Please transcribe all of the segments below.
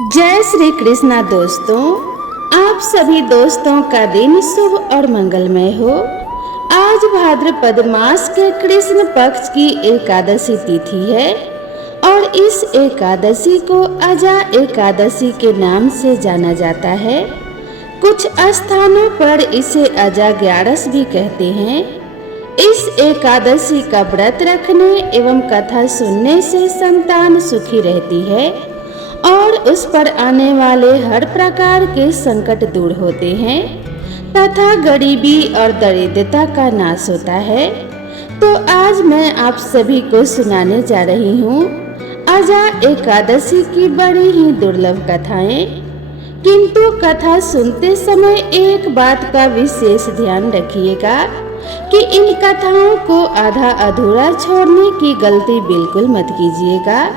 जय श्री कृष्णा दोस्तों। आप सभी दोस्तों का दिन शुभ और मंगलमय हो। आज भाद्रपद मास के कृष्ण पक्ष की एकादशी तिथि है और इस एकादशी को अजा एकादशी के नाम से जाना जाता है। कुछ स्थानों पर इसे अजा ग्यारस भी कहते हैं। इस एकादशी का व्रत रखने एवं कथा सुनने से संतान सुखी रहती है और उस पर आने वाले हर प्रकार के संकट दूर होते हैं तथा गरीबी और दरिद्रता का नाश होता है। तो आज मैं आप सभी को सुनाने जा रही हूँ अजा एकादशी की बड़ी ही दुर्लभ कथाएं। किंतु कथा सुनते समय एक बात का विशेष ध्यान रखिएगा कि इन कथाओं को आधा अधूरा छोड़ने की गलती बिल्कुल मत कीजिएगा,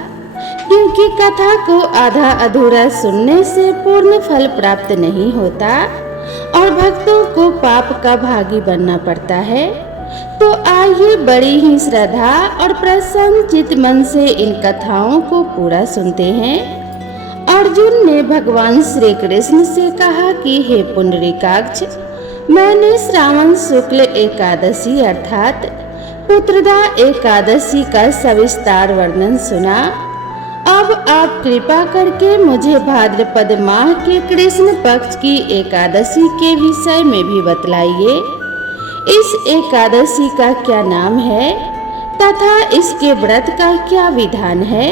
क्योंकि कथा को आधा अधूरा सुनने से पूर्ण फल प्राप्त नहीं होता और भक्तों को पाप का भागी बनना पड़ता है। तो आइए बड़ी ही श्रद्धा और प्रसन्न चित्त मन से इन कथाओं को पूरा सुनते हैं। अर्जुन ने भगवान श्री कृष्ण से कहा कि हे पुंडरीकाक्ष, मैंने श्रावण शुक्ल एकादशी अर्थात पुत्रदा एकादशी का सविस्तार वर्णन सुना। अब आप कृपा करके मुझे भाद्रपद माह के कृष्ण पक्ष की एकादशी के विषय में भी बतलाइए। इस एकादशी का क्या नाम है तथा इसके व्रत का क्या विधान है?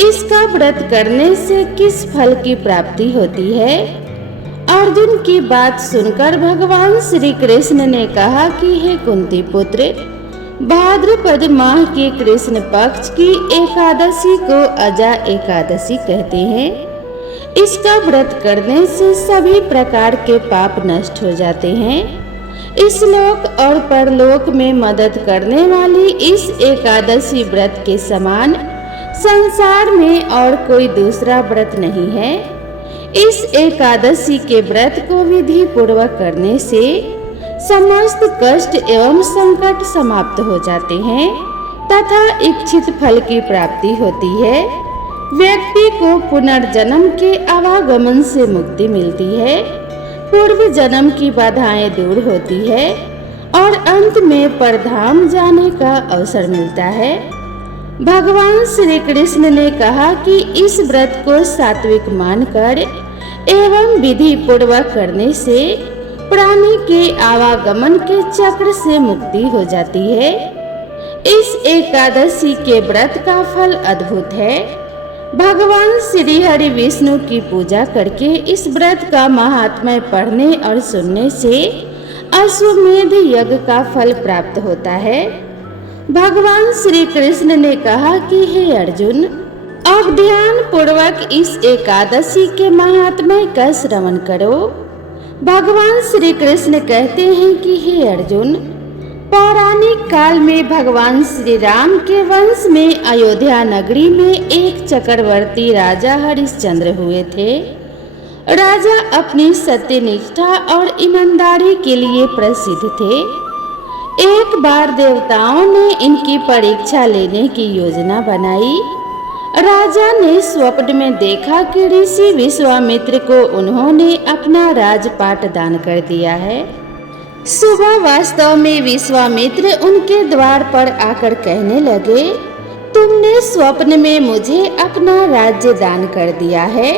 इसका व्रत करने से किस फल की प्राप्ति होती है? अर्जुन की बात सुनकर भगवान श्री कृष्ण ने कहा कि हे कुंती पुत्र, भाद्रपद माह के कृष्ण पक्ष की एकादशी को अजा एकादशी कहते हैं। इसका व्रत करने से सभी प्रकार के पाप नष्ट हो जाते हैं। इस लोक और परलोक में मदद करने वाली इस एकादशी व्रत के समान संसार में और कोई दूसरा व्रत नहीं है। इस एकादशी के व्रत को विधि पूर्वक करने से समस्त कष्ट एवं संकट समाप्त हो जाते हैं तथा इच्छित फल की प्राप्ति होती है। व्यक्ति को पुनर्जन्म के आवागमन से मुक्ति मिलती है, पूर्व जन्म की बाधाएं दूर होती है और अंत में परधाम जाने का अवसर मिलता है। भगवान श्री कृष्ण ने कहा कि इस व्रत को सात्विक मानकर एवं विधि पूर्वक करने से प्राणी के आवागमन के चक्र से मुक्ति हो जाती है। इस एकादशी के व्रत का फल अद्भुत है। भगवान श्री हरि विष्णु की पूजा करके इस व्रत का महात्म्य पढ़ने और सुनने से अश्वमेध यज्ञ का फल प्राप्त होता है। भगवान श्री कृष्ण ने कहा कि हे अर्जुन, अब ध्यान पूर्वक इस एकादशी के महात्म्य का श्रवण करो। भगवान श्री कृष्ण कहते हैं कि हे अर्जुन, पौराणिक काल में भगवान श्री राम के वंश में अयोध्या नगरी में एक चक्रवर्ती राजा हरिश्चंद्र हुए थे। राजा अपनी सत्यनिष्ठा और ईमानदारी के लिए प्रसिद्ध थे। एक बार देवताओं ने इनकी परीक्षा लेने की योजना बनाई। राजा ने स्वप्न में देखा कि ऋषि विश्वामित्र को उन्होंने अपना राजपाट दान कर दिया है। सुबह वास्तव में विश्वामित्र उनके द्वार पर आकर कहने लगे, तुमने स्वप्न में मुझे अपना राज्य दान कर दिया है।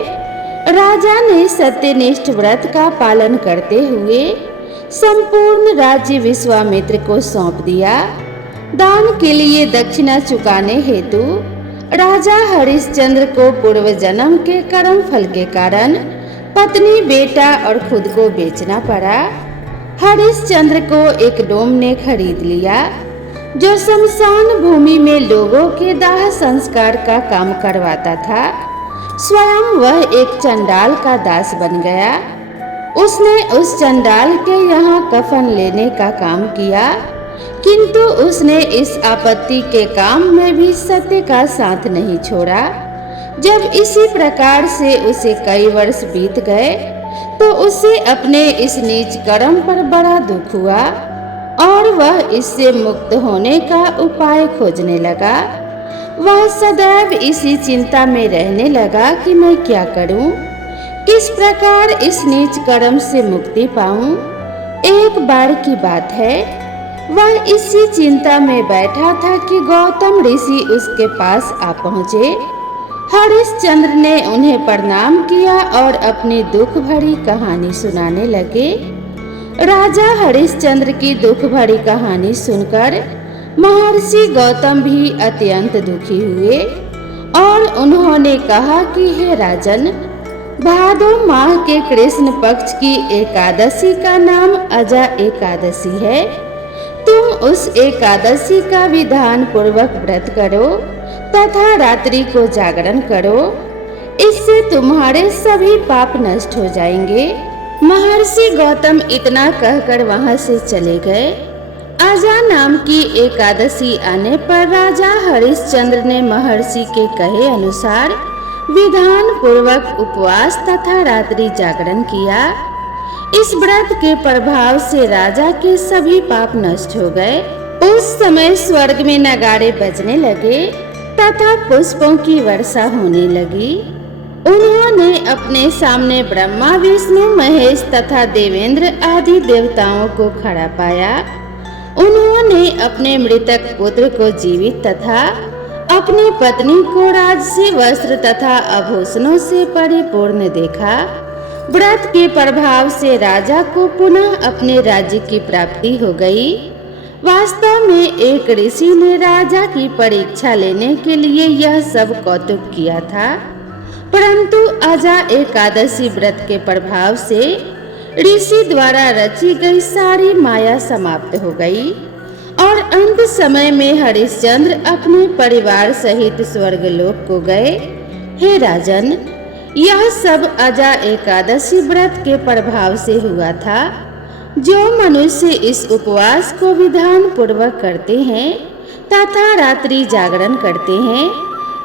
राजा ने सत्यनिष्ठ व्रत का पालन करते हुए संपूर्ण राज्य विश्वामित्र को सौंप दिया। दान के लिए दक्षिणा चुकाने हेतु राजा हरिश्चंद्र को पूर्व जन्म के कर्म फल के कारण पत्नी, बेटा और खुद को बेचना पड़ा। हरिश्चंद्र को एक डोम ने खरीद लिया जो शमशान भूमि में लोगों के दाह संस्कार का काम करवाता था। स्वयं वह एक चंडाल का दास बन गया। उसने उस चंडाल के यहाँ कफन लेने का काम किया, किंतु उसने इस आपत्ति के काम में भी सत्य का साथ नहीं छोड़ा। जब इसी प्रकार से उसे कई वर्ष बीत गए तो उसे अपने इस नीच कर्म पर बड़ा दुख हुआ और वह इससे मुक्त होने का उपाय खोजने लगा। वह सदैव इसी चिंता में रहने लगा कि मैं क्या करूं, किस प्रकार इस नीच कर्म से मुक्ति पाऊं। एक बार की बात है, वह इसी चिंता में बैठा था कि गौतम ऋषि उसके पास आ पहुंचे। हरिश्चंद्र ने उन्हें प्रणाम किया और अपनी दुख भरी कहानी सुनाने लगे। राजा हरिश्चंद्र की दुख भरी कहानी सुनकर महर्षि गौतम भी अत्यंत दुखी हुए और उन्होंने कहा कि हे राजन, भादो माह के कृष्ण पक्ष की एकादशी का नाम अजा एकादशी है। तुम उस एकादशी का विधान पूर्वक व्रत करो तथा रात्रि को जागरण करो, इससे तुम्हारे सभी पाप नष्ट हो जाएंगे। महर्षि गौतम इतना कहकर वहां से चले गए। अजा नाम की एकादशी आने पर राजा हरिश्चंद्र ने महर्षि के कहे अनुसार विधान पूर्वक उपवास तथा रात्रि जागरण किया। इस व्रत के प्रभाव से राजा के सभी पाप नष्ट हो गए। उस समय स्वर्ग में नगाड़े बजने लगे तथा पुष्पों की वर्षा होने लगी। उन्होंने अपने सामने ब्रह्मा, विष्णु, महेश तथा देवेंद्र आदि देवताओं को खड़ा पाया। उन्होंने अपने मृतक पुत्र को जीवित तथा अपनी पत्नी को राजसी वस्त्र तथा आभूषणों से परिपूर्ण देखा। व्रत के प्रभाव से राजा को पुनः अपने राज्य की प्राप्ति हो गई। वास्तव में एक ऋषि ने राजा की परीक्षा लेने के लिए यह सब कौतुक किया था, परंतु अजा एकादशी व्रत के प्रभाव से ऋषि द्वारा रची गई सारी माया समाप्त हो गई और अंत समय में हरिश्चंद्र अपने परिवार सहित स्वर्गलोक को गए। हे राजन, यह सब अजा एकादशी व्रत के प्रभाव से हुआ था। जो मनुष्य इस उपवास को विधान पूर्वक करते हैं तथा रात्रि जागरण करते हैं,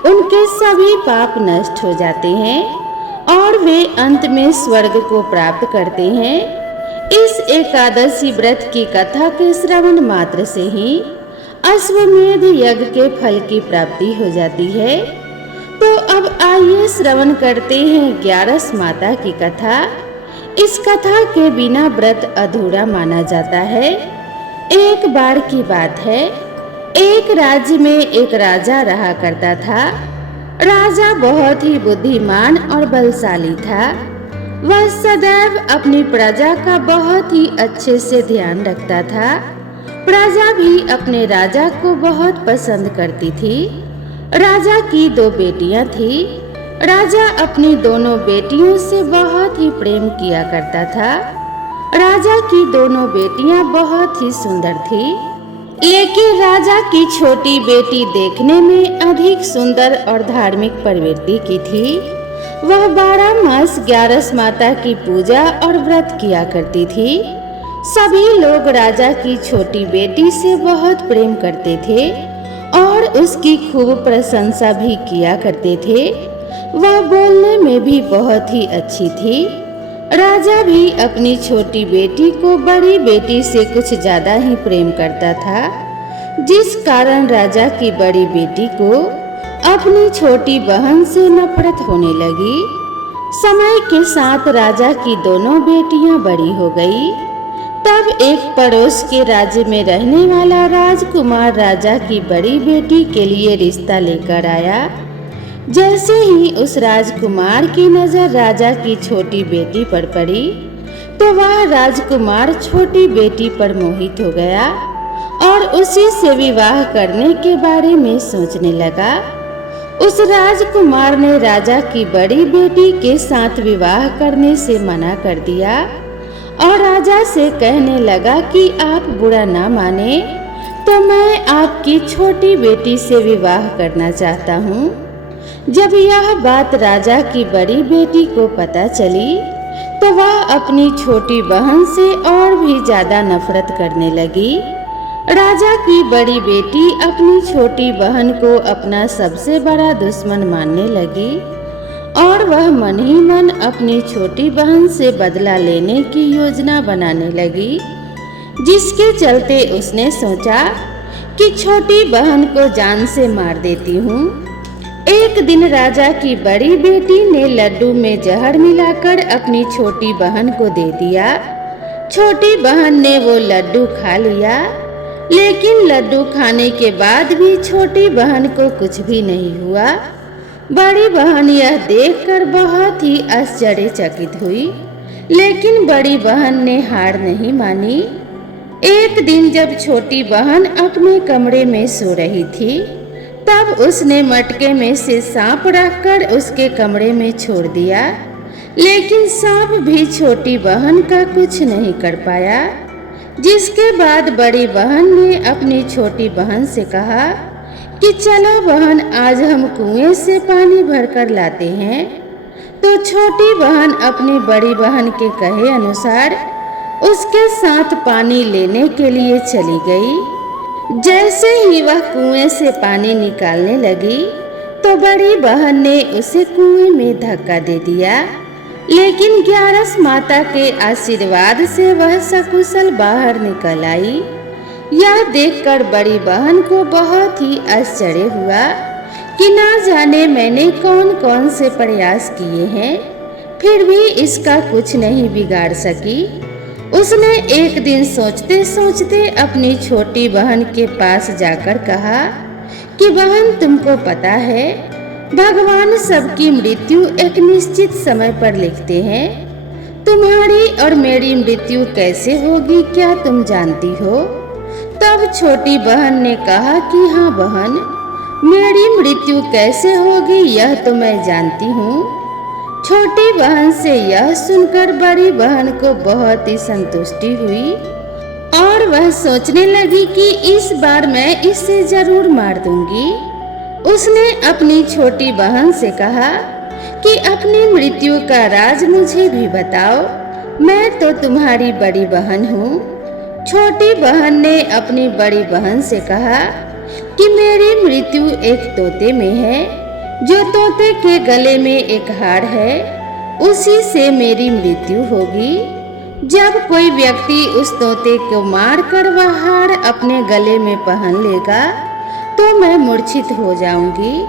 उनके सभी पाप नष्ट हो जाते हैं और वे अंत में स्वर्ग को प्राप्त करते हैं। इस एकादशी व्रत की कथा के श्रवण मात्र से ही अश्वमेध यज्ञ के फल की प्राप्ति हो जाती है। तो अब आइए श्रवण करते हैं 11 माता की कथा। इस कथा के बिना व्रत अधूरा माना जाता है। एक बार की बात है, एक राज्य में एक राजा रहा करता था। राजा बहुत ही बुद्धिमान और बलशाली था। वह सदैव अपनी प्रजा का बहुत ही अच्छे से ध्यान रखता था। प्रजा भी अपने राजा को बहुत पसंद करती थी। राजा की 2 बेटियां थी। राजा अपनी दोनों बेटियों से बहुत ही प्रेम किया करता था। राजा की दोनों बेटियां बहुत ही सुंदर थी, लेकिन राजा की छोटी बेटी देखने में अधिक सुंदर और धार्मिक प्रवृत्ति की थी। वह 12 मास 11 माता की पूजा और व्रत किया करती थी। सभी लोग राजा की छोटी बेटी से बहुत प्रेम करते थे और उसकी खूब प्रशंसा भी किया करते थे। वह बोलने में भी बहुत ही अच्छी थी। राजा भी अपनी छोटी बेटी को बड़ी बेटी से कुछ ज्यादा ही प्रेम करता था, जिस कारण राजा की बड़ी बेटी को अपनी छोटी बहन से नफरत होने लगी। समय के साथ राजा की दोनों बेटियां बड़ी हो गई। तब एक पड़ोस के राज्य में रहने वाला राजकुमार राजा की बड़ी बेटी के लिए रिश्ता लेकर आया। जैसे ही उस राजकुमार की नजर राजा की छोटी बेटी पर पड़ी, तो वह राजकुमार छोटी बेटी पर मोहित हो गया और उसी से विवाह करने के बारे में सोचने लगा। उस राजकुमार ने राजा की बड़ी बेटी के साथ विवाह करने से मना कर दिया और राजा से कहने लगा कि आप बुरा ना माने तो मैं आपकी छोटी बेटी से विवाह करना चाहता हूँ। जब यह बात राजा की बड़ी बेटी को पता चली, तो वह अपनी छोटी बहन से और भी ज्यादा नफरत करने लगी। राजा की बड़ी बेटी अपनी छोटी बहन को अपना सबसे बड़ा दुश्मन मानने लगी और वह मन ही मन अपनी छोटी बहन से बदला लेने की योजना बनाने लगी, जिसके चलते उसने सोचा कि छोटी बहन को जान से मार देती हूँ। एक दिन राजा की बड़ी बेटी ने लड्डू में जहर मिलाकर अपनी छोटी बहन को दे दिया। छोटी बहन ने वो लड्डू खा लिया, लेकिन लड्डू खाने के बाद भी छोटी बहन को कुछ भी नहीं हुआ। बड़ी बहन यह देखकर बहुत ही आश्चर्यचकित हुई, लेकिन बड़ी बहन ने हार नहीं मानी। एक दिन जब छोटी बहन अपने कमरे में सो रही थी, तब उसने मटके में से सांप रखकर उसके कमरे में छोड़ दिया, लेकिन सांप भी छोटी बहन का कुछ नहीं कर पाया। जिसके बाद बड़ी बहन ने अपनी छोटी बहन से कहा कि चलो बहन, आज हम कुएं से पानी भरकर लाते हैं। तो छोटी बहन अपनी बड़ी बहन के कहे अनुसार उसके साथ पानी लेने के लिए चली गई। जैसे ही वह कुएं से पानी निकालने लगी, तो बड़ी बहन ने उसे कुएं में धक्का दे दिया, लेकिन ग्यारस माता के आशीर्वाद से वह सकुशल बाहर निकल आई। यह देखकर बड़ी बहन को बहुत ही आश्चर्य हुआ कि ना जाने मैंने कौन कौन से प्रयास किए हैं, फिर भी इसका कुछ नहीं बिगाड़ सकी। उसने एक दिन सोचते सोचते अपनी छोटी बहन के पास जाकर कहा कि बहन, तुमको पता है भगवान सबकी मृत्यु एक निश्चित समय पर लिखते हैं। तुम्हारी और मेरी मृत्यु कैसे होगी क्या तुम जानती हो? तब छोटी बहन ने कहा कि हाँ बहन, मेरी मृत्यु कैसे होगी यह तो मैं जानती हूँ। छोटी बहन से यह सुनकर बड़ी बहन को बहुत ही संतुष्टि हुई और वह सोचने लगी कि इस बार मैं इसे जरूर मार दूंगी। उसने अपनी छोटी बहन से कहा कि अपनी मृत्यु का राज मुझे भी बताओ, मैं तो तुम्हारी बड़ी बहन हूँ। छोटी बहन ने अपनी बड़ी बहन से कहा कि मेरी मृत्यु एक तोते में है। जो तोते के गले में एक हार है, उसी से मेरी मृत्यु होगी। जब कोई व्यक्ति उस तोते को मारकर वह हार अपने गले में पहन लेगा, तो मैं मूर्छित हो जाऊंगी,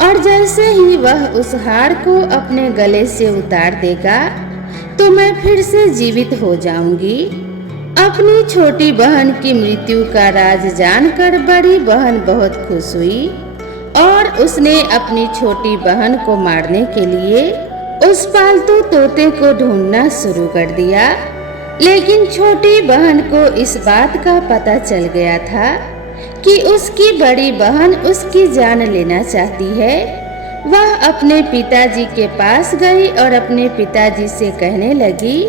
और जैसे ही वह उस हार को अपने गले से उतार देगा, तो मैं फिर से जीवित हो जाऊंगी। अपनी छोटी बहन की मृत्यु का राज जानकर बड़ी बहन बहुत खुश हुई और उसने अपनी छोटी बहन को मारने के लिए उस पालतू तोते को ढूंढना शुरू कर दिया। लेकिन छोटी बहन को इस बात का पता चल गया था कि उसकी बड़ी बहन उसकी जान लेना चाहती है। वह अपने पिताजी के पास गई और अपने पिताजी से कहने लगी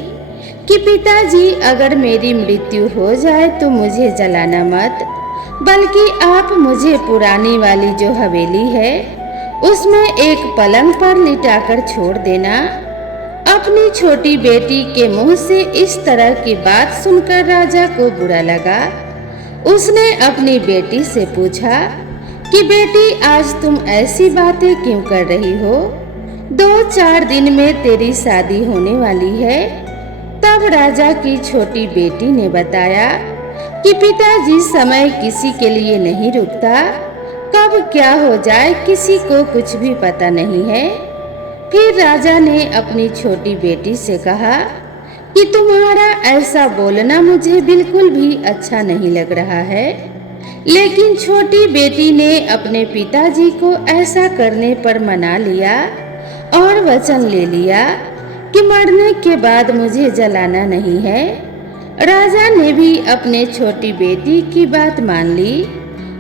कि पिताजी, अगर मेरी मृत्यु हो जाए तो मुझे जलाना मत, बल्कि आप मुझे पुरानी वाली जो हवेली है उसमें एक पलंग पर लिटाकर छोड़ देना। अपनी छोटी बेटी के मुंह से इस तरह की बात सुनकर राजा को बुरा लगा। उसने अपनी बेटी से पूछा कि बेटी, आज तुम ऐसी बातें क्यों कर रही हो? 2-4 दिन में तेरी शादी होने वाली है। तब राजा की छोटी बेटी ने बताया कि पिताजी, समय किसी के लिए नहीं रुकता, कब क्या हो जाए किसी को कुछ भी पता नहीं है। फिर राजा ने अपनी छोटी बेटी से कहा कि तुम्हारा ऐसा बोलना मुझे बिल्कुल भी अच्छा नहीं लग रहा है। लेकिन छोटी बेटी ने अपने पिताजी को ऐसा करने पर मना लिया और वचन ले लिया कि मरने के बाद मुझे जलाना नहीं है। राजा ने भी अपने छोटी बेटी की बात मान ली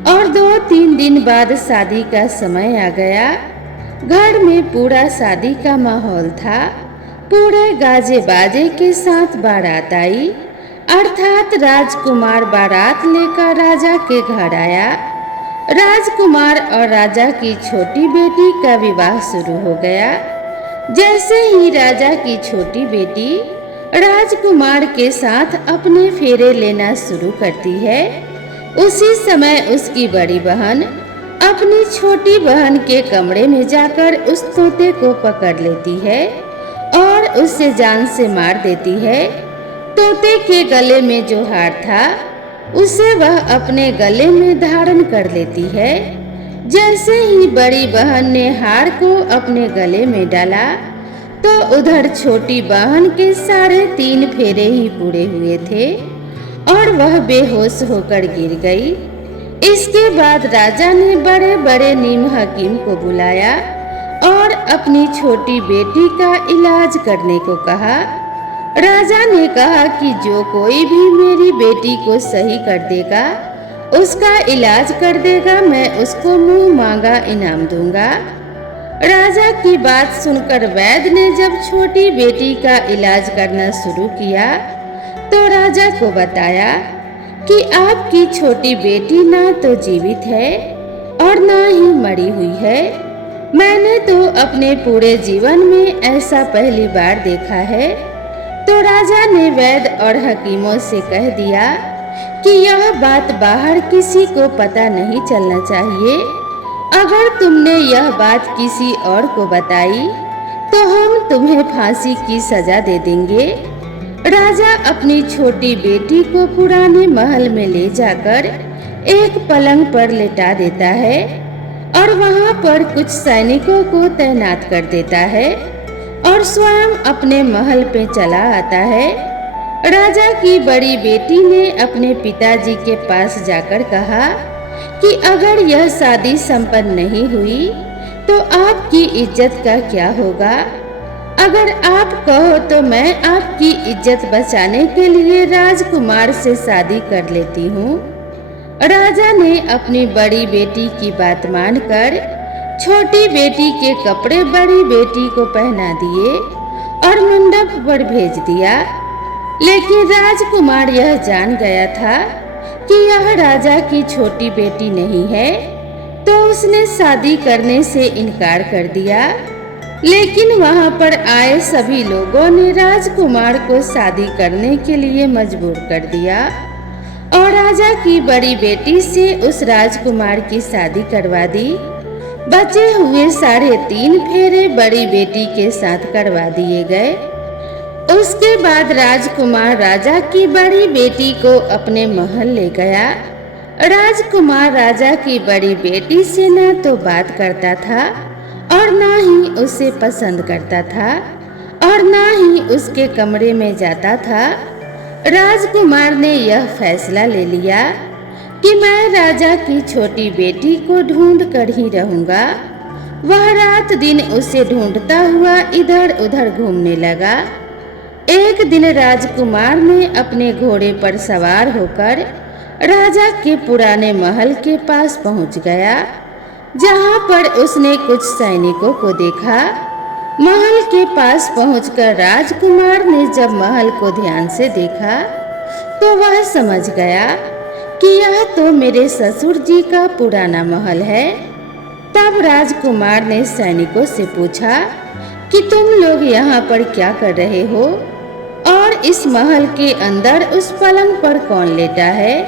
और 2-3 दिन बाद शादी का समय आ गया। घर में पूरा शादी का माहौल था। पूरे गाजे बाजे के साथ बारात आई, अर्थात राजकुमार बारात लेकर राजा के घर आया। राजकुमार और राजा की छोटी बेटी का विवाह शुरू हो गया। जैसे ही राजा की छोटी बेटी राजकुमार के साथ अपने फेरे लेना शुरू करती है, उसी समय उसकी बड़ी बहन अपनी छोटी बहन के कमरे में जाकर उस तोते को पकड़ लेती है और उसे जान से मार देती है। तोते के गले में जो हार था उसे वह अपने गले में धारण कर लेती है। जैसे ही बड़ी बहन ने हार को अपने गले में डाला तो उधर छोटी बहन के 3.5 फेरे ही पूरे हुए थे और वह बेहोश होकर गिर गई। इसके बाद राजा ने बड़े बड़े नीम हकीम को बुलाया और अपनी छोटी बेटी का इलाज करने को कहा। राजा ने कहा कि जो कोई भी मेरी बेटी को सही कर देगा, उसका इलाज कर देगा, मैं उसको मुंह मांगा इनाम दूंगा। राजा की बात सुनकर वैद्य ने जब छोटी बेटी का इलाज करना शुरू किया तो राजा को बताया कि आपकी छोटी बेटी ना तो जीवित है और ना ही मरी हुई है। मैंने तो अपने पूरे जीवन में ऐसा पहली बार देखा है। तो राजा ने वैद्य और हकीमों से कह दिया कि यह बात बाहर किसी को पता नहीं चलना चाहिए। अगर तुमने यह बात किसी और को बताई तो हम तुम्हें फांसी की सजा दे देंगे। राजा अपनी छोटी बेटी को पुराने महल में ले जाकर एक पलंग पर लेटा देता है और वहां पर कुछ सैनिकों को तैनात कर देता है और स्वयं अपने महल पे चला आता है। राजा की बड़ी बेटी ने अपने पिताजी के पास जाकर कहा कि अगर यह शादी संपन्न नहीं हुई तो आपकी इज्जत का क्या होगा। अगर आप कहो तो मैं आपकी इज्जत बचाने के लिए राजकुमार से शादी कर लेती हूँ। राजा ने अपनी बड़ी बेटी की बात मानकर छोटी बेटी के कपड़े बड़ी बेटी को पहना दिए और मंडप पर भेज दिया। लेकिन राजकुमार यह जान गया था कि यह राजा की छोटी बेटी नहीं है, तो उसने शादी करने से इनकार कर दिया। लेकिन वहां पर आए सभी लोगों ने राजकुमार को शादी करने के लिए मजबूर कर दिया और राजा की बड़ी बेटी से उस राजकुमार की शादी करवा दी। बचे हुए 3.5 फेरे बड़ी बेटी के साथ करवा दिए गए। उसके बाद राजकुमार राजा की बड़ी बेटी को अपने महल ले गया। राजकुमार राजा की बड़ी बेटी से न तो बात करता था और ना ही उसे पसंद करता था और ना ही उसके कमरे में जाता था। राजकुमार ने यह फैसला ले लिया कि मैं राजा की छोटी बेटी को ढूंढ कर ही रहूंगा। वह रात दिन उसे ढूंढता हुआ इधर उधर घूमने लगा। एक दिन राजकुमार ने अपने घोड़े पर सवार होकर राजा के पुराने महल के पास पहुंच गया, जहां पर उसने कुछ सैनिकों को देखा। महल के पास पहुंचकर राजकुमार ने जब महल को ध्यान से देखा तो वह समझ गया कि यह तो मेरे ससुर जी का पुराना महल है। तब राजकुमार ने सैनिकों से पूछा कि तुम लोग यहाँ पर क्या कर रहे हो और इस महल के अंदर उस पलंग पर कौन लेटा है।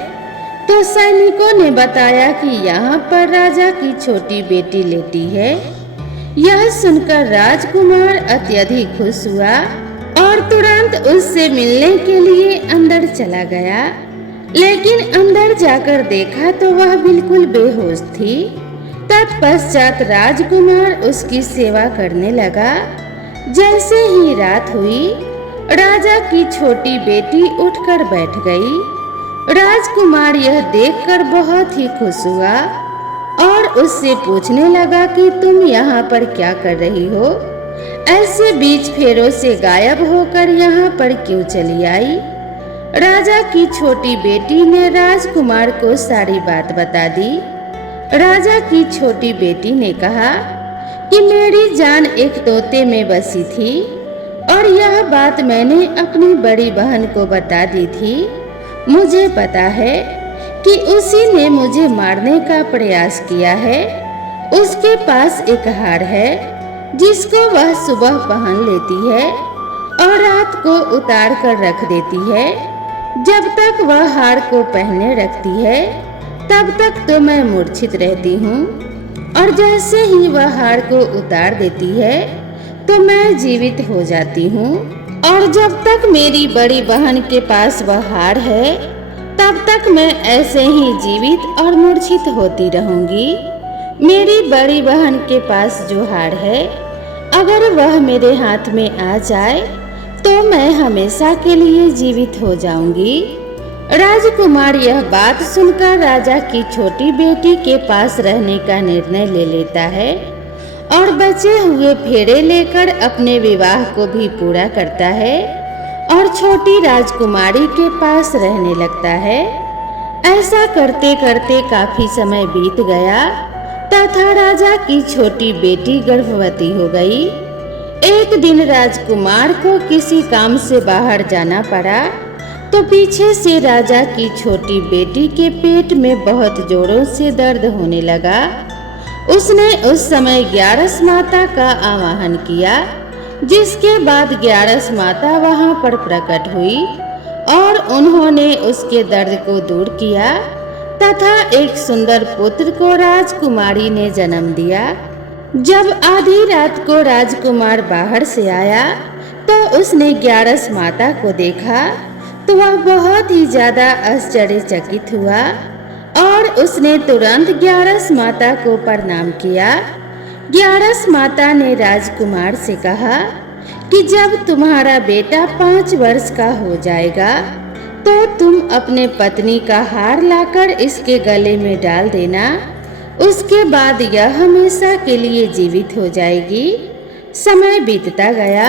तो सैनिकों ने बताया कि यहाँ पर राजा की छोटी बेटी लेटी है। यह सुनकर राजकुमार अत्यधिक खुश हुआ और तुरंत उससे मिलने के लिए अंदर चला गया। लेकिन अंदर जाकर देखा तो वह बिल्कुल बेहोश थी। तत्पश्चात राजकुमार उसकी सेवा करने लगा। जैसे ही रात हुई, राजा की छोटी बेटी उठकर बैठ गई। राजकुमार यह देखकर बहुत ही खुश हुआ और उससे पूछने लगा कि तुम यहाँ पर क्या कर रही हो, ऐसे बीच फेरों से गायब होकर यहाँ पर क्यों चली आई। राजा की छोटी बेटी ने राजकुमार को सारी बात बता दी। राजा की छोटी बेटी ने कहा कि मेरी जान एक तोते में बसी थी और यह बात मैंने अपनी बड़ी बहन को बता दी थी। मुझे पता है कि उसी ने मुझे मारने का प्रयास किया है। उसके पास एक हार है जिसको वह सुबह पहन लेती है और रात को उतार कर रख देती है। जब तक वह हार को पहने रखती है तब तक तो मैं मूर्छित रहती हूँ और जैसे ही वह हार को उतार देती है तो मैं जीवित हो जाती हूँ। और जब तक मेरी बड़ी बहन के पास वह हार है तब तक मैं ऐसे ही जीवित और मूर्छित होती रहूंगी। मेरी बड़ी बहन के पास जो हार है, अगर वह मेरे हाथ में आ जाए तो मैं हमेशा के लिए जीवित हो जाऊंगी। राजकुमार यह बात सुनकर राजा की छोटी बेटी के पास रहने का निर्णय ले लेता है और बचे हुए फेरे लेकर अपने विवाह को भी पूरा करता है और छोटी राजकुमारी के पास रहने लगता है। ऐसा करते करते काफी समय बीत गया तथा राजा की छोटी बेटी गर्भवती हो गई। एक दिन राजकुमार को किसी काम से बाहर जाना पड़ा तो पीछे से राजा की छोटी बेटी के पेट में बहुत जोरों से दर्द होने लगा। उसने उस समय ग्यारस माता का आवाहन किया, जिसके बाद ग्यारस माता वहां पर प्रकट हुई और उन्होंने उसके दर्द को दूर किया तथा एक सुंदर पुत्र को राजकुमारी ने जन्म दिया। जब आधी रात को राजकुमार बाहर से आया तो उसने ग्यारस माता को देखा तो वह बहुत ही ज्यादा आश्चर्यचकित हुआ और उसने तुरंत ग्यारस माता को प्रणाम किया। ग्यारस माता ने राजकुमार से कहा कि जब तुम्हारा बेटा 5 वर्ष का हो जाएगा तो तुम अपने पत्नी का हार लाकर इसके गले में डाल देना। उसके बाद यह हमेशा के लिए जीवित हो जाएगी। समय बीतता गया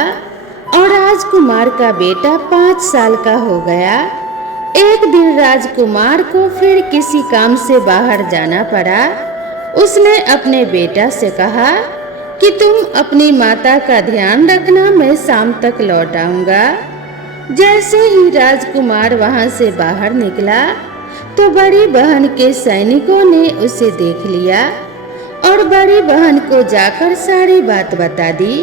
और राजकुमार का बेटा 5 साल का हो गया। एक दिन राजकुमार को फिर किसी काम से बाहर जाना पड़ा। उसने अपने बेटा से कहा कि तुम अपनी माता का ध्यान रखना, मैं शाम तक लौट आऊंगा। जैसे ही राजकुमार वहां से बाहर निकला तो बड़ी बहन के सैनिकों ने उसे देख लिया और बड़ी बहन को जाकर सारी बात बता दी,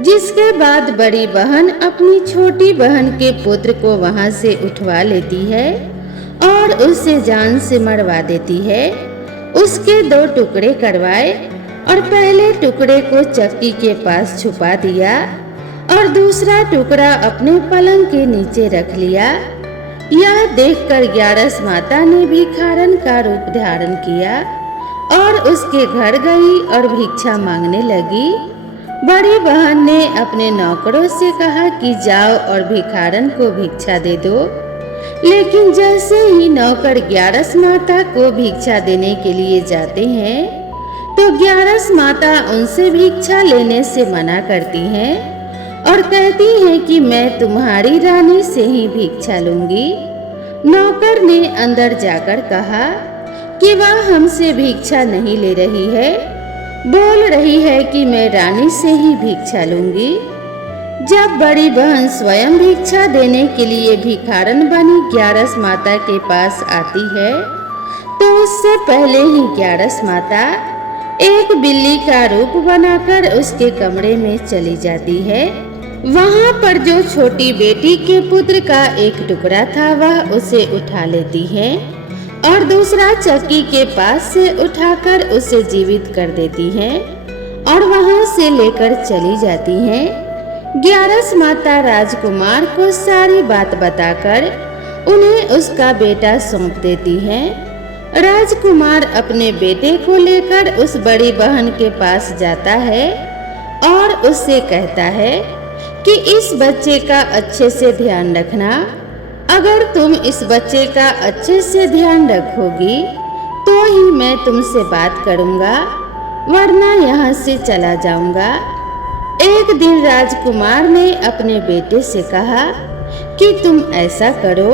जिसके बाद बड़ी बहन अपनी छोटी बहन के पुत्र को वहां से उठवा लेती है और उसे जान से मरवा देती है। उसके 2 टुकड़े करवाए और पहले टुकड़े को चक्की के पास छुपा दिया और दूसरा टुकड़ा अपने पलंग के नीचे रख लिया। यह देखकर ग्यारस माता ने भिखारन का रूप धारण किया और उसके घर गई और भिक्षा मांगने लगी। बड़ी बहन ने अपने नौकरों से कहा कि जाओ और भिखारन को भिक्षा दे दो, लेकिन जैसे ही नौकर ग्यारस माता को भिक्षा देने के लिए जाते हैं तो ग्यारस माता उनसे भिक्षा लेने से मना करती हैं और कहती हैं कि मैं तुम्हारी रानी से ही भिक्षा लूंगी। नौकर ने अंदर जाकर कहा कि वह हमसे भिक्षा नहीं ले रही है, बोल रही है कि मैं रानी से ही भिक्षा लूंगी। जब बड़ी बहन स्वयं भिक्षा देने के लिए भिखारन बनी ग्यारस माता के पास आती है तो उससे पहले ही ग्यारस माता एक बिल्ली का रूप बनाकर उसके कमरे में चली जाती है। वहां पर जो छोटी बेटी के पुत्र का एक टुकड़ा था वह उसे उठा लेती है और दूसरा चक्की के पास से उठाकर उसे जीवित कर देती हैं और वहां से लेकर चली जाती हैं। ग्यारस माता राजकुमार को सारी बात बताकर उन्हें उसका बेटा सौंप देती हैं। राजकुमार अपने बेटे को लेकर उस बड़ी बहन के पास जाता है और उससे कहता है कि इस बच्चे का अच्छे से ध्यान रखना। अगर तुम इस बच्चे का अच्छे से ध्यान रखोगी तो ही मैं तुमसे बात करूंगा, वरना यहाँ से चला जाऊंगा। एक दिन राजकुमार ने अपने बेटे से कहा कि तुम ऐसा करो,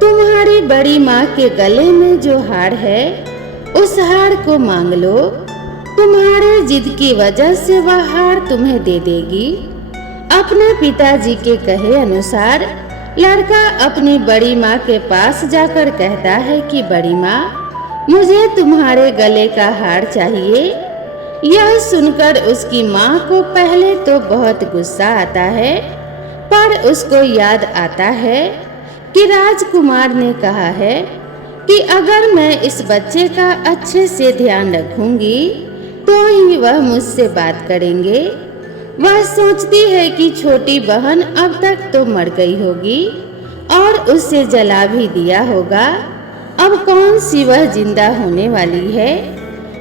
तुम्हारी बड़ी माँ के गले में जो हार है उस हार को मांग लो। तुम्हारे जिद की वजह से वह हार तुम्हें दे देगी। अपने पिताजी के कहे अनुसार लड़का अपनी बड़ी माँ के पास जाकर कहता है कि बड़ी माँ, मुझे तुम्हारे गले का हार चाहिए। यह सुनकर उसकी माँ को पहले तो बहुत गुस्सा आता है, पर उसको याद आता है कि राजकुमार ने कहा है कि अगर मैं इस बच्चे का अच्छे से ध्यान रखूंगी तो ही वह मुझसे बात करेंगे। वह सोचती है कि छोटी बहन अब तक तो मर गई होगी और उसे जला भी दिया होगा। अब कौन सी वह जिंदा होने वाली है।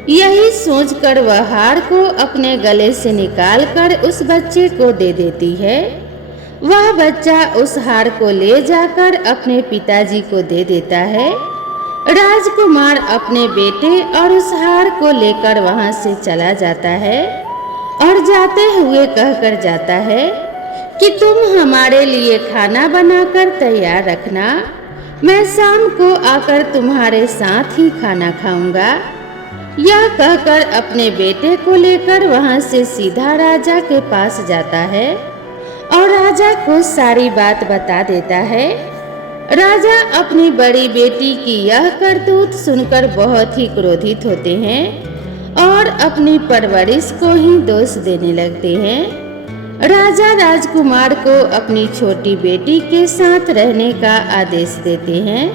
यही सोचकर वह हार को अपने गले से निकालकर उस बच्चे को दे देती है। वह बच्चा उस हार को ले जाकर अपने पिताजी को दे देता है। राजकुमार अपने बेटे और उस हार को लेकर वहां से चला जाता है और जाते हुए कहकर जाता है कि तुम हमारे लिए खाना बनाकर तैयार रखना, मैं शाम को आकर तुम्हारे साथ ही खाना खाऊंगा। यह कहकर अपने बेटे को लेकर वहां से सीधा राजा के पास जाता है और राजा को सारी बात बता देता है। राजा अपनी बड़ी बेटी की यह करतूत सुनकर बहुत ही क्रोधित होते हैं और अपनी परवरिश को ही दोष देने लगते हैं। राजा राजकुमार को अपनी छोटी बेटी के साथ रहने का आदेश देते हैं।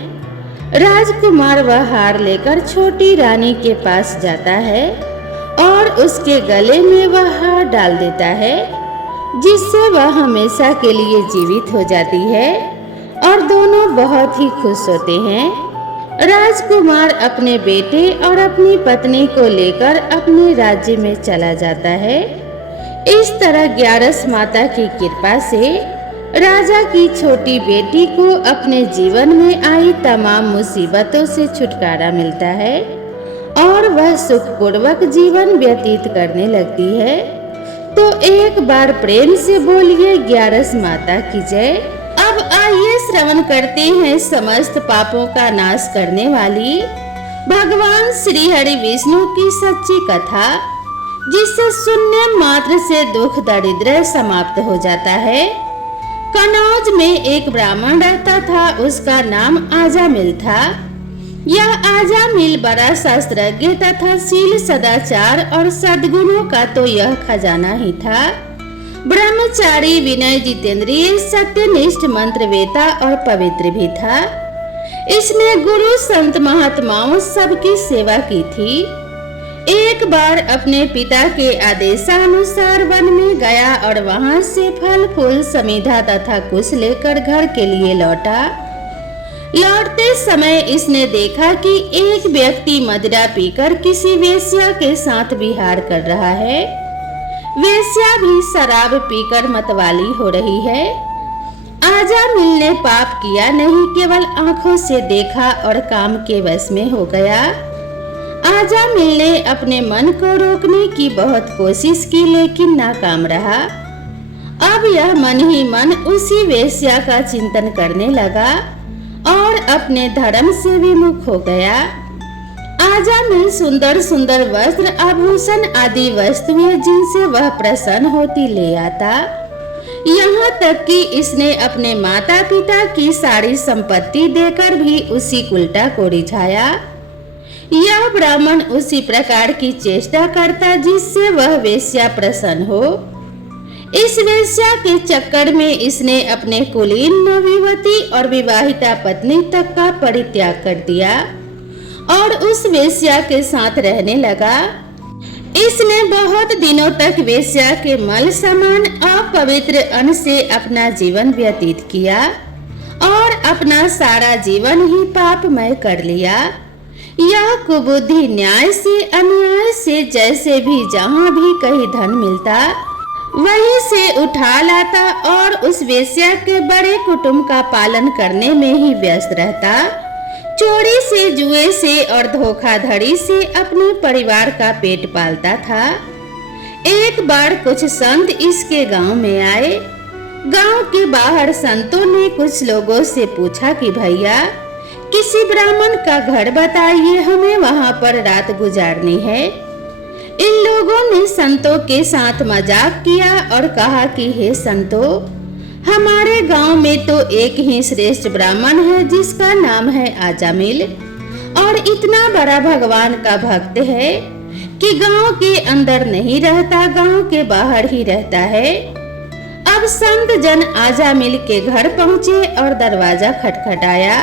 राजकुमार वह हार लेकर छोटी रानी के पास जाता है और उसके गले में वह हार डाल देता है, जिससे वह हमेशा के लिए जीवित हो जाती है और दोनों बहुत ही खुश होते हैं। राजकुमार अपने बेटे और अपनी पत्नी को लेकर अपने राज्य में चला जाता है। इस तरह ग्यारस माता की कृपा से राजा की छोटी बेटी को अपने जीवन में आई तमाम मुसीबतों से छुटकारा मिलता है और वह सुखपूर्वक जीवन व्यतीत करने लगती है। तो एक बार प्रेम से बोलिए ग्यारस माता की जय। अब आइए श्रवण करते हैं समस्त पापों का नाश करने वाली भगवान श्री हरि विष्णु की सच्ची कथा, जिससे शून्य मात्र से दुख दरिद्र समाप्त हो जाता है। कनौज में एक ब्राह्मण रहता था, उसका नाम आजामिल था। यह आजामिल बड़ा शास्त्रज्ञ तथा शील सदाचार और सद्गुणों का तो यह खजाना ही था। ब्रह्मचारी, विनय, जितेंद्रिय, सत्यनिष्ठ, मंत्रवेता और पवित्र भी था। इसने गुरु, संत, महात्माओं सबकी सेवा की थी। एक बार अपने पिता के आदेशानुसार वन में गया और वहां से फल फूल, समीधा तथा कुश लेकर घर के लिए लौटा। लौटते समय इसने देखा कि एक व्यक्ति मदिरा पीकर किसी वेश्या के साथ विहार कर रहा है। वेश्या भी शराब पीकर मतवाली हो रही है। आजामिल ने पाप किया नहीं, केवल आंखों से देखा और काम के वश में हो गया। आजामिल ने अपने मन को रोकने की बहुत कोशिश की, लेकिन नाकाम रहा। अब यह मन ही मन उसी वेश्या का चिंतन करने लगा और अपने धर्म से विमुख हो गया। आजामिल सुंदर सुंदर वस्त्र, आभूषण आदि वस्तुएं जिनसे वह प्रसन्न होती ले आता। यहाँ तक कि इसने अपने माता पिता की सारी संपत्ति देकर भी उसी उल्टा को रिझाया। यह ब्राह्मण उसी प्रकार की चेष्टा करता जिससे वह वेश्या प्रसन्न हो। इस वेश्या के चक्कर में इसने अपने कुलीन, नवयुवती और विवाहिता पत्नी तक का परित्याग कर दिया और उस वेश्या के साथ रहने लगा। इसने बहुत दिनों तक वेश्या के मल समान अपवित्र अन्न से अपना जीवन व्यतीत किया और अपना सारा जीवन ही पापमय कर लिया। यह कुबुद्धि न्याय से, अन्याय से, जैसे भी जहाँ भी कहीं धन मिलता वहीं से उठा लाता और उस वेश्या के बड़े कुटुंब का पालन करने में ही व्यस्त रहता। चोरी से, जुए से और धोखाधड़ी से अपने परिवार का पेट पालता था। एक बार कुछ संत इसके गांव में आए। गांव के बाहर संतों ने कुछ लोगों से पूछा कि भैया, किसी ब्राह्मण का घर बताइए, हमें वहां पर रात गुजारनी है। इन लोगों ने संतों के साथ मजाक किया और कहा कि हे संतों, हमारे गांव में तो एक ही श्रेष्ठ ब्राह्मण है जिसका नाम है आजामिल, और इतना बड़ा भगवान का भक्त है कि गांव के अंदर नहीं रहता, गांव के बाहर ही रहता है। अब संत जन आजामिल के घर पहुंचे और दरवाजा खटखटाया।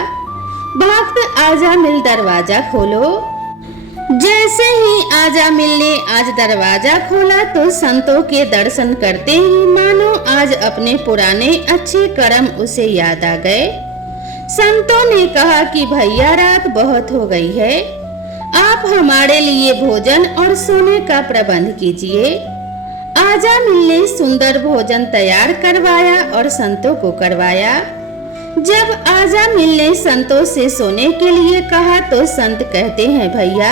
भक्त आजामिल, दरवाजा खोलो। जैसे ही आजामिल ने आज दरवाजा खोला तो संतों के दर्शन करते ही मानो आज अपने पुराने अच्छे कर्म उसे याद आ गए। संतों ने कहा कि भैया रात बहुत हो गई है, आप हमारे लिए भोजन और सोने का प्रबंध कीजिए। आजामिल ने सुंदर भोजन तैयार करवाया और संतों को करवाया। जब आजामिल ने संतों से सोने के लिए कहा तो संत कहते हैं, भैया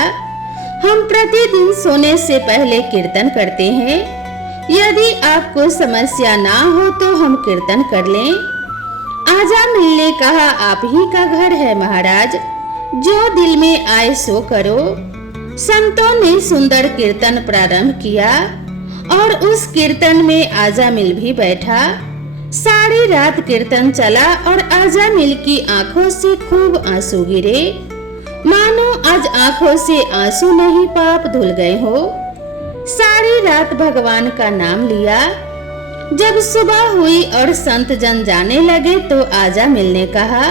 हम प्रतिदिन सोने से पहले कीर्तन करते हैं, यदि आपको समस्या ना हो तो हम कीर्तन कर लें। आजामिल ने कहा, आप ही का घर है महाराज, जो दिल में आए सो करो। संतों ने सुंदर कीर्तन प्रारंभ किया और उस कीर्तन में आजामिल भी बैठा। सारी रात कीर्तन चला और आजामिल की आंखों से खूब आंसू गिरे, मानो आज आंखों से आंसू नहीं पाप धुल गए हो। सारी रात भगवान का नाम लिया। जब सुबह हुई और संत जन जाने लगे तो आजामिल ने कहा,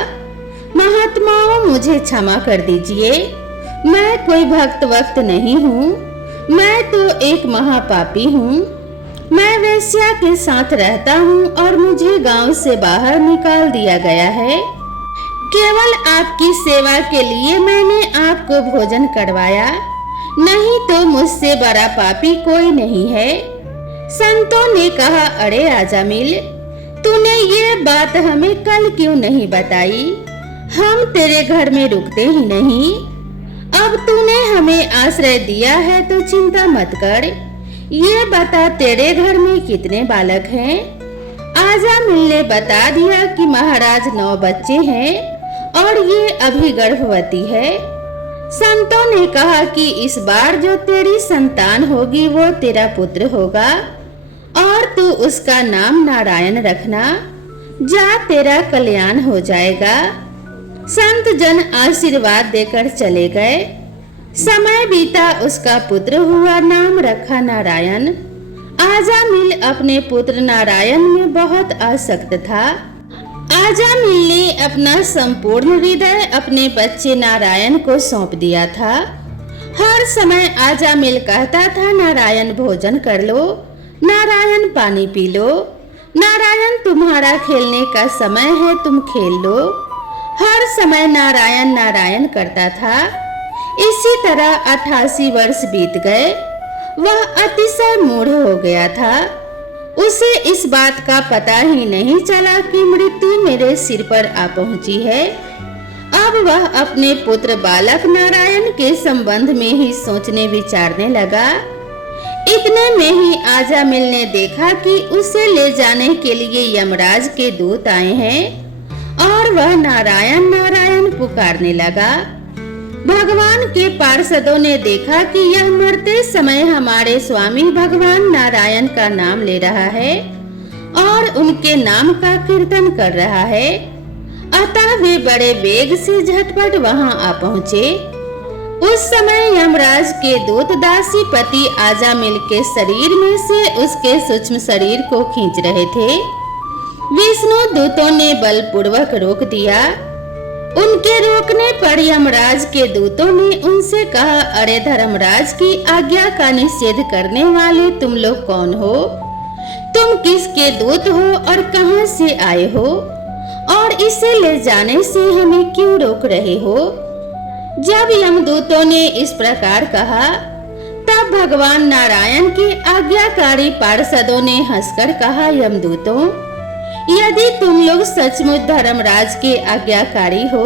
महात्माओं मुझे क्षमा कर दीजिए, मैं कोई भक्त वक्त नहीं हूँ, मैं तो एक महापापी हूँ। मैं वेश्या के साथ रहता हूँ और मुझे गांव से बाहर निकाल दिया गया है। केवल आपकी सेवा के लिए मैंने आपको भोजन करवाया, नहीं तो मुझसे बड़ा पापी कोई नहीं है। संतों ने कहा, अरे आजामिल, तूने ये बात हमें कल क्यों नहीं बताई? हम तेरे घर में रुकते ही नहीं। अब तूने हमें आश्रय दिया है तो चिंता मत कर। ये बता, तेरे घर में कितने बालक हैं? आजामिल ने बता दिया कि महाराज 9 बच्चे हैं और ये अभी गर्भवती है। संतों ने कहा कि इस बार जो तेरी संतान होगी वो तेरा पुत्र होगा और तू उसका नाम नारायण रखना। जा, तेरा कल्याण हो जाएगा। संत जन आशीर्वाद देकर चले गए। समय बीता, उसका पुत्र हुआ, नाम रखा नारायण। आजामिल अपने पुत्र नारायण में बहुत आसक्त था। आजामिल ने अपना संपूर्ण हृदय अपने बच्चे नारायण को सौंप दिया था। हर समय आजामिल कहता था, नारायण भोजन कर लो, नारायण पानी पी लो, नारायण तुम्हारा खेलने का समय है, तुम खेल लो। हर समय नारायण नारायण करता था। इसी तरह 88 वर्ष बीत गए। वह अतिशय मूढ़ हो गया था। उसे इस बात का पता ही नहीं चला कि मृत्यु मेरे सिर पर आ पहुंची है। अब वह अपने पुत्र बालक नारायण के संबंध में ही सोचने विचारने लगा। इतने में ही आजामिल ने देखा कि उसे ले जाने के लिए यमराज के दूत आए हैं और वह नारायण नारायण पुकारने लगा। भगवान के पार्षदों ने देखा कि यह मरते समय हमारे स्वामी भगवान नारायण का नाम ले रहा है और उनके नाम का कीर्तन कर रहा है। अतः वे बड़े वेग से झटपट वहां आ पहुंचे। उस समय यमराज के दूत दासीपति आजामिल के शरीर में से उसके सूक्ष्म शरीर को खींच रहे थे। विष्णु दूतों ने बलपूर्वक रोक दिया। उनके रोकने पर यमराज के दूतों ने उनसे कहा, अरे धर्मराज की आज्ञा का निषेध करने वाले तुम लोग कौन हो? तुम किसके दूत हो और कहां से आए हो और इसे ले जाने से हमें क्यों रोक रहे हो? जब यमदूतों ने इस प्रकार कहा तब भगवान नारायण के आज्ञाकारी पार्षदों ने हंसकर कहा, यमदूतों, यदि तुम लोग सचमुच धर्मराज के आज्ञाकारी हो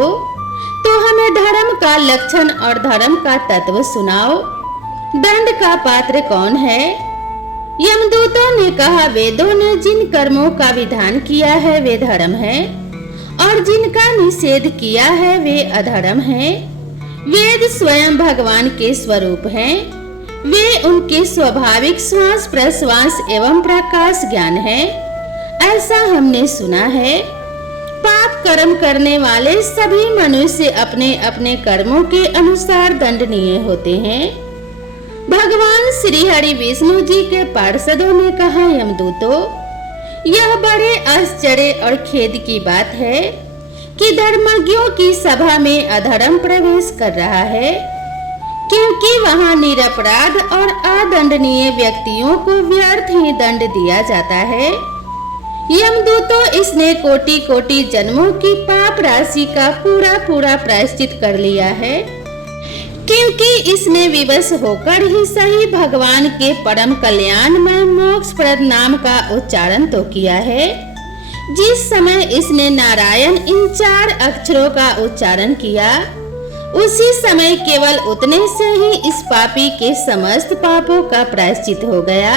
तो हमें धर्म का लक्षण और धर्म का तत्व सुनाओ। दंड का पात्र कौन है? यमदूतों ने कहा, वेदों ने जिन कर्मों का विधान किया है वे धर्म है और जिनका निषेध किया है वे अधर्म है। वेद स्वयं भगवान के स्वरूप हैं। वे उनके स्वाभाविक श्वास प्रश्वास एवं प्रकाश ज्ञान है, ऐसा हमने सुना है। पाप कर्म करने वाले सभी मनुष्य अपने अपने कर्मों के अनुसार दंडनीय होते हैं। भगवान श्री हरि विष्णु जी के पार्षदों ने कहा, यमदूतों, यह बड़े आश्चर्य और खेद की बात है कि धर्मज्ञों की सभा में अधर्म प्रवेश कर रहा है, क्योंकि वहां निरपराध और अदंडनीय व्यक्तियों को व्यर्थ ही दंड दिया जाता है। यमदूतों, इसने कोटि कोटि जन्मों की पाप राशि का पूरा पूरा प्रायश्चित कर लिया है, क्योंकि इसने विवश होकर ही सही भगवान के परम कल्याण में मोक्षप्रद नाम का उच्चारण तो किया है। जिस समय इसने नारायण इन 4 अक्षरों का उच्चारण किया, उसी समय केवल उतने से ही इस पापी के समस्त पापों का प्रायश्चित हो गया।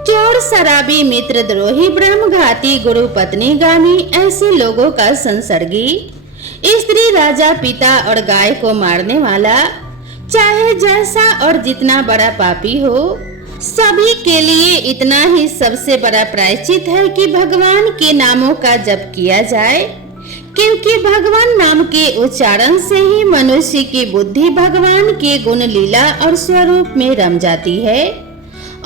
चोर, शराबी, मित्रद्रोही, ब्रह्मघाती, गुरु पत्नीगामी, ऐसे लोगों का संसर्गी, स्त्री, राजा, पिता और गाय को मारने वाला, चाहे जैसा और जितना बड़ा पापी हो, सभी के लिए इतना ही सबसे बड़ा प्रायश्चित है कि भगवान के नामों का जप किया जाए, क्योंकि भगवान नाम के उच्चारण से ही मनुष्य की बुद्धि भगवान के गुण, लीला और स्वरूप में रम जाती है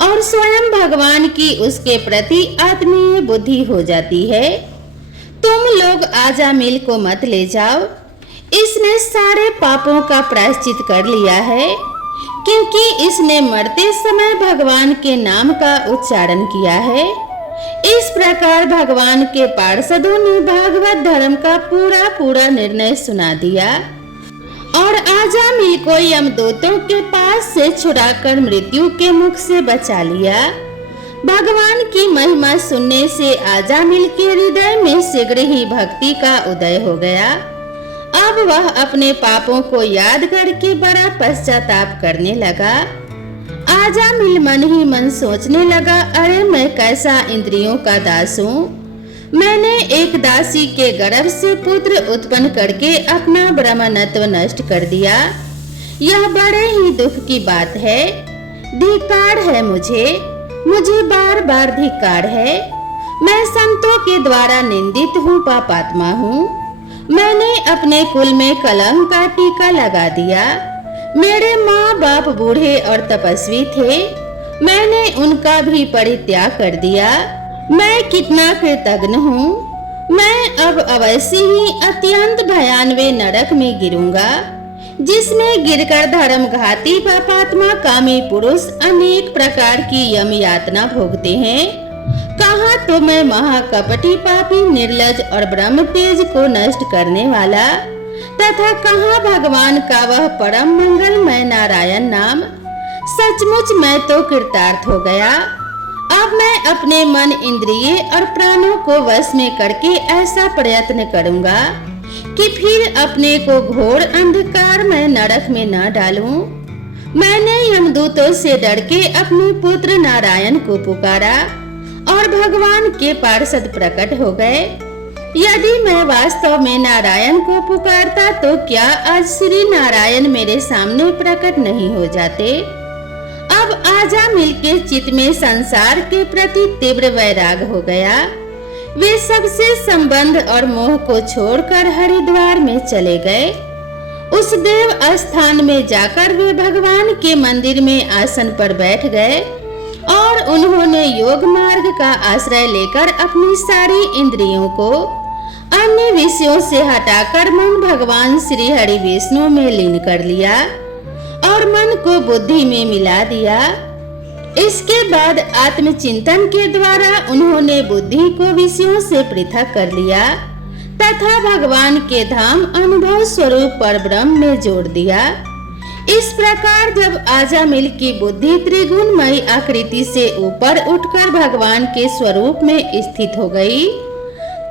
और स्वयं भगवान की उसके प्रति आत्मीय बुद्धि हो जाती है। तुम लोग आजामिल को मत ले जाओ, इसने सारे पापों का प्रायश्चित कर लिया है, क्योंकि इसने मरते समय भगवान के नाम का उच्चारण किया है। इस प्रकार भगवान के पार्षदों ने भागवत धर्म का पूरा पूरा निर्णय सुना दिया और आजामिल को यमदूतों के पास से छुड़ाकर मृत्यु के मुख से बचा लिया। भगवान की महिमा सुनने से आजामिल के हृदय में शीघ्र ही भक्ति का उदय हो गया। अब वह अपने पापों को याद करके बड़ा पश्चाताप करने लगा। आजामिल मन ही मन सोचने लगा, अरे मैं कैसा इंद्रियों का दास हूँ। मैंने एक दासी के गर्भ से पुत्र उत्पन्न करके अपना ब्रह्मणत्व नष्ट कर दिया। यह बड़े ही दुख की बात है। धिक्कार है मुझे बार बार धिक्कार है। मैं संतों के द्वारा निंदित हूँ, पापात्मा हूँ। मैंने अपने कुल में कलंक का टीका लगा दिया। मेरे माँ बाप बूढ़े और तपस्वी थे, मैंने उनका भी परित्याग कर दिया। मैं कितना कृतज्ञ हूँ। मैं अब अवश्य ही अत्यंत भयानवे नरक में गिरूंगा, जिसमें गिरकर धर्मघाती पापात्मा कामी पुरुष अनेक प्रकार की यम यातना भोगते हैं। कहाँ तो मैं महाकपटी पापी, निर्लज और ब्रह्म तेज को नष्ट करने वाला, तथा कहाँ भगवान का वह परम मंगलमय नारायण नाम। सचमुच मैं तो कृतार्थ हो गया। अब मैं अपने मन, इंद्रिय और प्राणों को वश में करके ऐसा प्रयत्न करूंगा कि फिर अपने को घोर अंधकार में नरक में न डालूं। मैंने यमदूतों से डर के अपने पुत्र नारायण को पुकारा और भगवान के पार्षद प्रकट हो गए। यदि मैं वास्तव में नारायण को पुकारता तो क्या आज श्री नारायण मेरे सामने प्रकट नहीं हो जाते। अब आजामिल के चित्त में संसार के प्रति तीव्र वैराग हो गया। वे सबसे संबंध और मोह को छोड़कर हरिद्वार में चले गए। उस देव स्थान में जाकर वे भगवान के मंदिर में आसन पर बैठ गए और उन्होंने योग मार्ग का आश्रय लेकर अपनी सारी इंद्रियों को अन्य विषयों से हटाकर मन भगवान श्री हरि विष्णु में लीन कर लिया और मन को बुद्धि में मिला दिया। इसके बाद आत्मचिंतन के द्वारा उन्होंने बुद्धि को विषयों से पृथक कर लिया तथा भगवान के धाम अनुभव स्वरूप परब्रह्म में जोड़ दिया। इस प्रकार जब आजामिल की बुद्धि त्रिगुणमयी आकृति से ऊपर उठकर भगवान के स्वरूप में स्थित हो गई,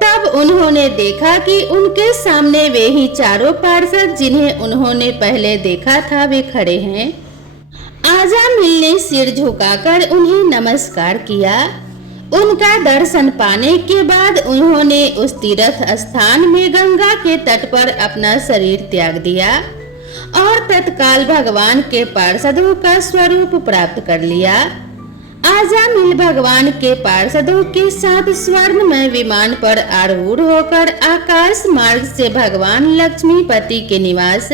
तब उन्होंने देखा कि उनके सामने वे ही चारों पार्षद जिन्हें उन्होंने पहले देखा था वे खड़े हैं। आजामिल ने सिर झुकाकर उन्हें नमस्कार किया। उनका दर्शन पाने के बाद उन्होंने उस तीर्थ स्थान में गंगा के तट पर अपना शरीर त्याग दिया और तत्काल भगवान के पार्षदों का स्वरूप प्राप्त कर लिया। आजामिल भगवान के पार्षदों के साथ स्वर्णमय विमान पर आरूढ़ होकर आकाश मार्ग से भगवान लक्ष्मीपति के निवास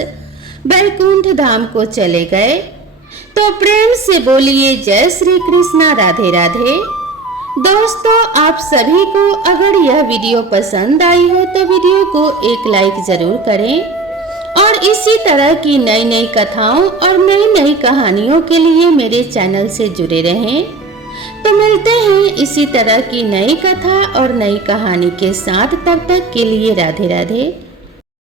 बैकुंठ धाम को चले गए। तो प्रेम से बोलिए जय श्री कृष्णा, राधे राधे। दोस्तों, आप सभी को अगर यह वीडियो पसंद आई हो तो वीडियो को एक लाइक जरूर करें और इसी तरह की नई नई कथाओं और नई नई कहानियों के लिए मेरे चैनल से जुड़े रहें। तो मिलते हैं इसी तरह की नई कथा और नई कहानी के साथ। तब तक के लिए राधे राधे।